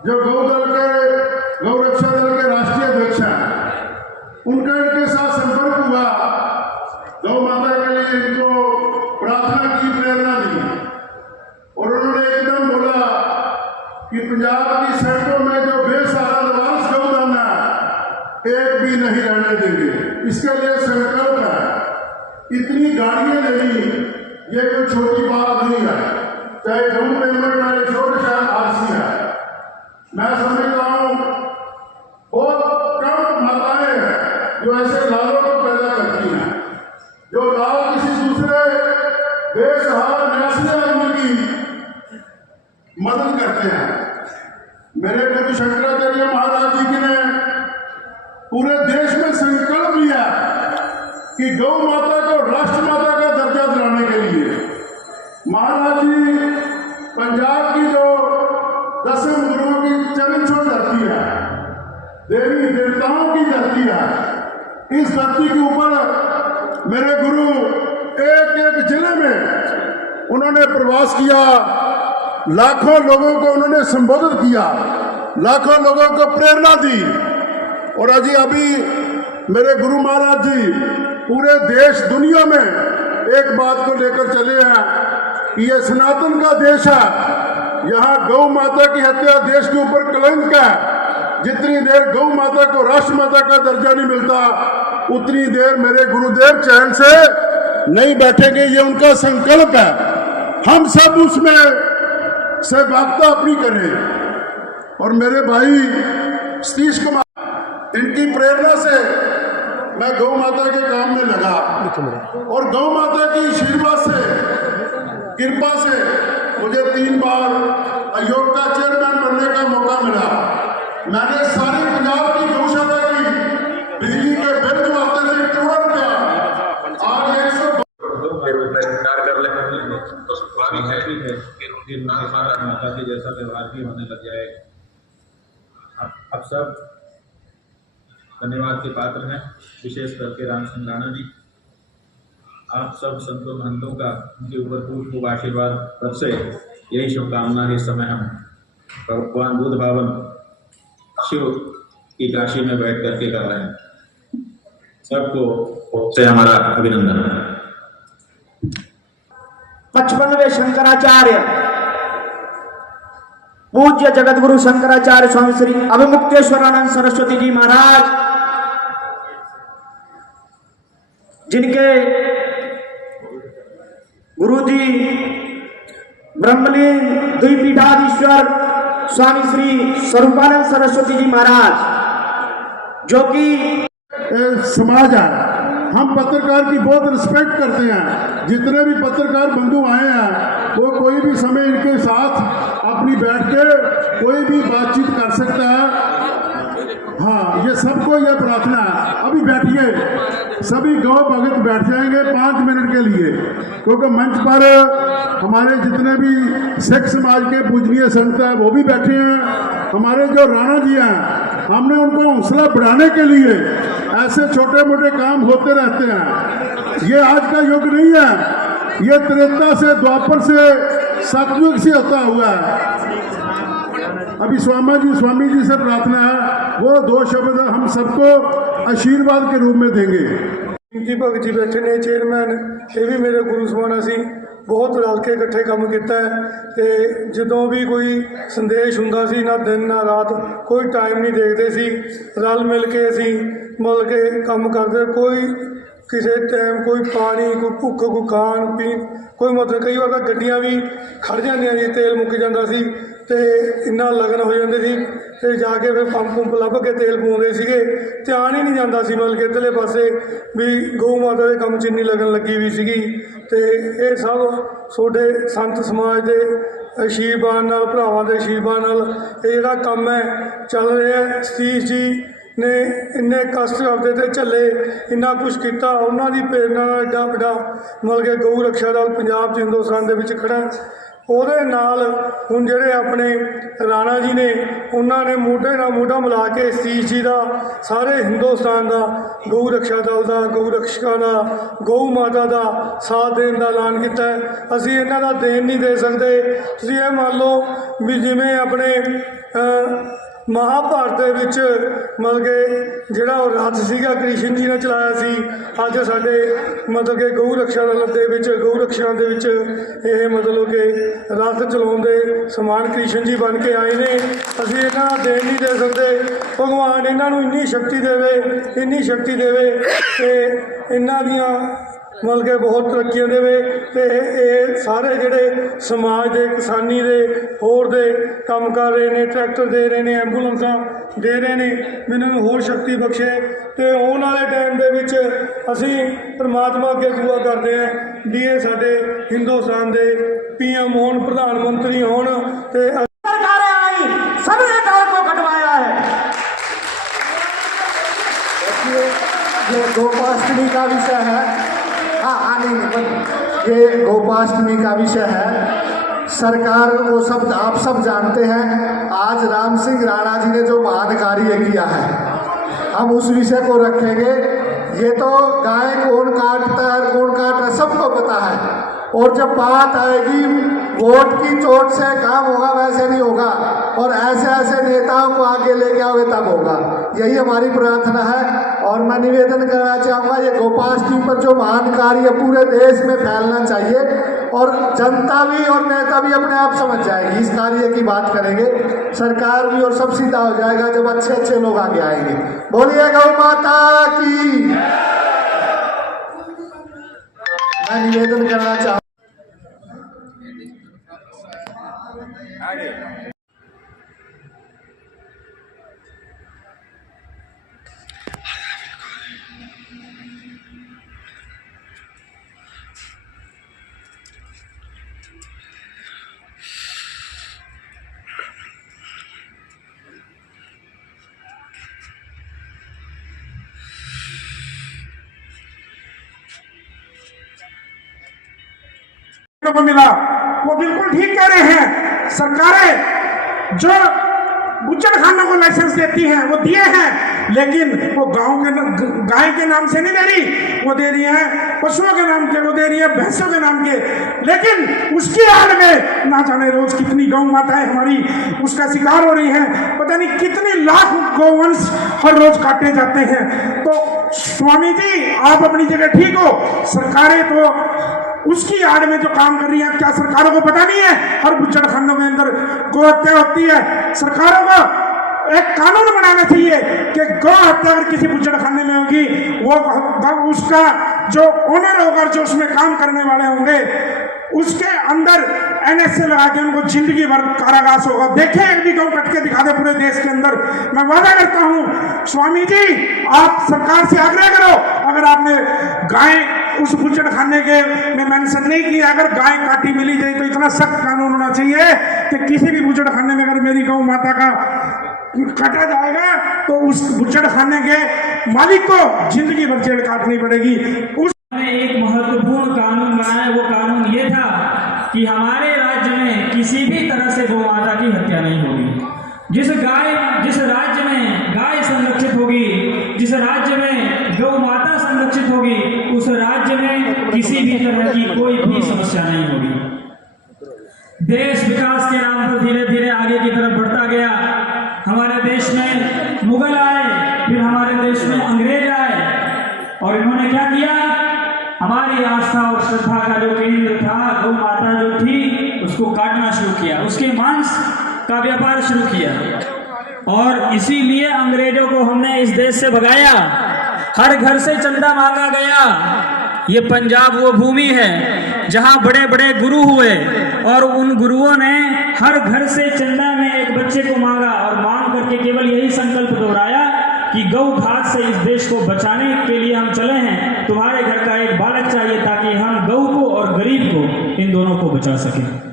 जो गौ रक्षा दल के राष्ट्रीय अध्यक्ष हैं, उनका इनके साथ संपर्क हुआ। गौ माता के लिए इनको प्रार्थना की, प्रेरणा दी, और उन्होंने एकदम बोला कि पंजाब की सड़कों में जो बेसहारा लवारिस गौदान है, एक भी नहीं रहने देंगे। इसके लिए संकल्प है। इतनी गाड़ियां लेनी ये कोई छोटी बात नहीं है, चाहे जम्मू पेमेंट वाले छोटे शायद आरसी है। मैं समझता हूँ बहुत कम माताएं हैं जो ऐसे लालों को पैदा करती हैं, जो लाल किसी दूसरे बेसहारा न्यासी आदमी की मदद करते हैं। मेरे गुरु शंकराचार्य महाराज जी ने पूरे देश में संकल्प लिया कि गौ माता को राष्ट्र माता का दर्जा दिलाने के लिए। महाराज जी पंजाब की जो 10 गुरुओं की चरण छोड़ धरती है, देवी देवताओं की धरती है, इस धरती के ऊपर मेरे गुरु एक एक जिले में उन्होंने प्रवास किया, लाखों लोगों को उन्होंने संबोधित किया, लाखों लोगों को प्रेरणा दी। और अभी मेरे गुरु महाराज जी पूरे देश दुनिया में एक बात को लेकर चले हैं कि ये सनातन का देश है, यहाँ गौ माता की हत्या देश के ऊपर कलंक है। जितनी देर गौ माता को राष्ट्र माता का दर्जा नहीं मिलता, उतनी देर मेरे गुरुदेव चैन से नहीं बैठेंगे। ये उनका संकल्प है। हम सब उसमें सहभागिता अपनी करें। और मेरे भाई सतीश कुमार, इनकी प्रेरणा से मैं गौ माता के काम में लगा, और गौ माता की आशीर्वाद से, कृपा से मुझे 3 बार आयोग का चेयरमैन बनने का मौका मिला। मैंने सारी पंजाब की गौशाला की बिजली के बिल जो आते थे करोड़ों रुपया, आज 100 तो स्वाभाविक है कि माता के जैसा व्यवहार भी होने लग जाएगा। अब सब धन्यवाद के पात्र हैं, विशेष करके राम सिंह राणा जी। आप सब संतों महंतों का उनके ऊपर खूब खूब आशीर्वाद तब से यही शुभकामना इस समय हम भगवान बुद्ध भवन शिव की काशी में बैठ करके कर रहे हैं। सबको से हमारा अभिनंदन। 55वें शंकराचार्य पूज्य जगतगुरु शंकराचार्य स्वामी श्री अभिमुक्तेश्वरानंद सरस्वती जी महाराज, जिनके गुरुजी ब्रह्मलीन द्विपीठाधीश्वर स्वामी श्री स्वरूपानंद सरस्वती जी महाराज, जो कि समाज है, हम पत्रकार की बहुत रिस्पेक्ट करते हैं। जितने भी पत्रकार बंधु आए हैं, वो कोई भी समय इनके साथ अपनी बैठ के कोई भी बातचीत कर सकता है। हाँ, ये सबको ये प्रार्थना है। अभी बैठिए, सभी गौ भगत बैठ जाएंगे 5 मिनट के लिए, क्योंकि मंच पर हमारे जितने भी सिख समाज के पूजनीय संत हैं वो भी बैठे हैं। हमारे जो राणा जी हैं, हमने उनको हौसला बढ़ाने के लिए ऐसे छोटे मोटे काम होते रहते हैं। ये आज का युग नहीं है, ये त्रेता से, द्वापर से, सतयुग से होता हुआ है। अभी स्वामी जी से प्रार्थना है, वो 2 शब्द हम सबको आशीर्वाद के रूप में देंगे। जी भगत जी बैठे ने चेयरमैन, ये भी मेरे गुरु समान सी, बहुत रल के इकट्ठे काम किया है। तो जो भी कोई संदेश हुंदा सी, ना दिन ना रात कोई टाइम नहीं देखते सी, रल मिल के असी मिल के काम करते। कोई किसी टाइम कोई पानी, कोई भुख, कोई खान पीन, कोई मतलब कई बार गड्डियां भी खड़ जांदियां सी, तेल मुक जांदा सी ते इन्ना लगन हो जाती थी। तो जाके फिर पंप पुंप लभ के तेल पाउंदे सीगे, ध्यान ही नहीं जाता सी मतलब कि इधरले पासे भी गौ माता के काम च इन्नी लगन लगी हुई सीगी। तो ये सब छोटे संत समाज के आशीर्वाद नाल, भरावां दे आशीर्वाद नाल ये जिहड़ा काम है चल रहा है। सतीश जी ने इन्ने कष्ट करते थे झले, इन्ना कुछ किया, उन्होंने प्रेरणा एडा बड़ा मतलब कि गौ रक्षा दल पंजाब हिंदुस्तान के खड़ा। ਉਹਦੇ ਨਾਲ ਹੁਣ ਜਿਹੜੇ ਆਪਣੇ ਰਾਣਾ ਜੀ ਨੇ ਉਹਨਾਂ ਨੇ ਮੋਢੇ ਨਾਲ ਮੋਢਾ ਮਿਲਾ ਕੇ ਸਤੀਸ਼ ਜੀ ਦਾ ਸਾਰੇ ਹਿੰਦੁਸਤਾਨ ਦਾ ਗਊ ਰਕਸ਼ਾ ਦਲ ਦਾ ਗਊ ਰਕਸ਼ਕਾਂ ਦਾ ਗਊ ਮਾਤਾ ਦਾ ਸਾਥ ਦੇਣ ਦਾ ਐਲਾਨ ਕੀਤਾ ਹੈ। ਅਸੀਂ ਇਹਨਾਂ ਦਾ ਦੇਣ ਨਹੀਂ ਦੇ ਸਕਦੇ। ਤੁਸੀਂ ਇਹ ਮੰਨ ਲਓ ਵੀ ਜਿਵੇਂ ਆਪਣੇ ਮਹਾਭਾਰਤ ਦੇ ਵਿੱਚ ਮਤਲਬ ਕਿ ਜਿਹੜਾ ਉਹ ਰੱਥ ਸੀਗਾ ਕ੍ਰਿਸ਼ਨ ਜੀ ਨੇ ਚਲਾਇਆ ਸੀ, ਅੱਜ ਸਾਡੇ ਮਤਲਬ ਕਿ ਗਊ ਰਕਸ਼ਾ ਦਲ ਦੇ ਵਿੱਚ ਗਊ ਰਕਸ਼ਾ ਦੇ ਵਿੱਚ ਇਹ ਮਤਲਬ ਕਿ ਰੱਥ ਚਲਾਉਣ ਦੇ ਸਮਾਨ ਕ੍ਰਿਸ਼ਨ ਜੀ ਬਣ ਕੇ ਆਏ ਨੇ। ਅਸੀਂ ਇਹਨਾਂ ਦਾ ਦੇਣ ਨਹੀਂ ਦੇ ਸਕਦੇ। ਭਗਵਾਨ ਇਹਨਾਂ ਨੂੰ ਇੰਨੀ ਸ਼ਕਤੀ ਦੇਵੇ ਕਿ ਇਹਨਾਂ ਦੀਆਂ ਮਤਲਬ ਕਿ ਬਹੁਤ ਤਰੱਕੀਆਂ ਦੇਵੇ ਤੇ ਇਹ ਸਾਰੇ ਜਿਹੜੇ ਸਮਾਜ ਦੇ ਕਿਸਾਨੀ ਦੇ ਹੋਰ ਦੇ ਕੰਮ ਕਰ ਰਹੇ ਨੇ, ਟਰੈਕਟਰ ਦੇ ਰਹੇ ਨੇ, ਐਂਬੂਲੈਂਸਾਂ ਦੇ ਰਹੇ ਨੇ, ਇਹਨਾਂ ਨੂੰ ਹੋਰ ਸ਼ਕਤੀ ਬਖਸ਼ੇ ਤੇ ਆਉਣ ਵਾਲੇ ਟਾਈਮ ਦੇ ਵਿੱਚ ਅਸੀਂ ਪਰਮਾਤਮਾ ਅੱਗੇ ਦੁਆ ਕਰਦੇ ਹਾਂ ਵੀ ਇਹ ਸਾਡੇ ਹਿੰਦੁਸਤਾਨ ਦੇ PM ਹੋਣ, प्रधान मंत्री होण ते सरकारें आई, सबने गाँव को कटवाया है। ये गोपाष्टमी का विषय है। ये गोपाष्टमी का विषय है। सरकार वो सब आप सब जानते हैं। आज राम सिंह राणा जी ने जो महान कार्य किया है, हम उस विषय को रखेंगे। ये तो गाय कौन काटता है कौन काट रहा है सबको पता है, और जब बात आएगी वोट की चोट से काम होगा वैसे नहीं होगा, और ऐसे ऐसे नेताओं को आगे लेके आओगे तब होगा। यही हमारी प्रार्थना है। और मैं निवेदन करना चाहूँगा, ये गोपाष्टमी पर जो महान कार्य पूरे देश में फैलना चाहिए, और जनता भी और नेता भी अपने आप समझ जाएगी। इस कार्य की बात करेंगे, सरकार भी और सब सीधा हो जाएगा जब अच्छे अच्छे लोग आगे आएंगे। बोलिए गौ माता की। मैं निवेदन करना चाहूँगा, को मिला वो बिल्कुल ठीक कह रहे हैं। सरकारें जो बुच्चड़खानों को लाइसेंस देती हैं वो दिए हैं, लेकिन वो गाय के नाम से नहीं दे रही, वो दे रही है पशुओं के नाम के, वो दे रही है भैंसों के नाम के। लेकिन उसकी आड़ में ना जाने रोज कितनी गौ माताएं हमारी उसका शिकार हो रही हैं, पता नहीं कितने लाख गौवंश हर रोज काटे जाते हैं। तो स्वामी जी आप अपनी जगह ठीक हो, सरकारें तो उसकी आड़ में जो काम कर रही है, क्या सरकारों को पता नहीं है हर बुच्चड़खानों के अंदर गौ हत्या होती है? सरकारों को एक कानून बनाना चाहिए कि गौ हत्या अगर किसी बुच्चड़खाने में होगी, वो उसका जो ओनर होगा, जो उसमें काम करने वाले होंगे, उसके अंदर NSA लगा के उनको जिंदगी भर कारावास होगा। देखें एक भी गौ कट के दिखा दे पूरे देश के अंदर। मैं वादा करता हूँ स्वामी जी आप सरकार से आग्रह करो, अगर आपने गाय उस बुच्चड़खाने के में मेंशन नहीं किया, अगर गाय काटी मिली जाए तो इतना सख्त कानून होना चाहिए कि किसी भी बुच्चड़खाने में अगर मेरी गौ माता का काटा जाएगा तो उस बुच्चड़खाने के मालिक को जिंदगी भर जेल काटनी पड़ेगी। उस एक महत्वपूर्ण कानून बनाया, वो कानून ये था कि हमारे राज्य में किसी भी तरह से गौ माता की हत्या नहीं होगी। जिस राज्य में गाय संरक्षित होगी, जिस राज्य में गौ माता संरक्षित होगी, उस राज्य में किसी भी तरह की कोई भी समस्या नहीं होगी। देश विकास के नाम पर धीरे धीरे आगे की तरफ बढ़ता गया। हमारे देश में मुगल आए, फिर हमारे देश में अंग्रेज आए, और इन्होंने क्या किया? हमारी आस्था और श्रद्धा का जो केंद्र था, गौ माता जो थी, उसको काटना शुरू किया, उसके मांस का व्यापार शुरू किया, और इसीलिए अंग्रेजों को हमने इस देश से भगाया। हर घर से चंदा मांगा गया। ये पंजाब वो भूमि है जहां बड़े बड़े गुरु हुए, और उन गुरुओं ने हर घर से चंदा में एक बच्चे को मांगा, और मांग करके केवल यही संकल्प दोहराया कि गौ घात से इस देश को बचाने के लिए हम चले हैं। तुम्हारे घर का एक बालक चाहिए ताकि हम गौ को और गरीब को, इन दोनों को बचा सकें।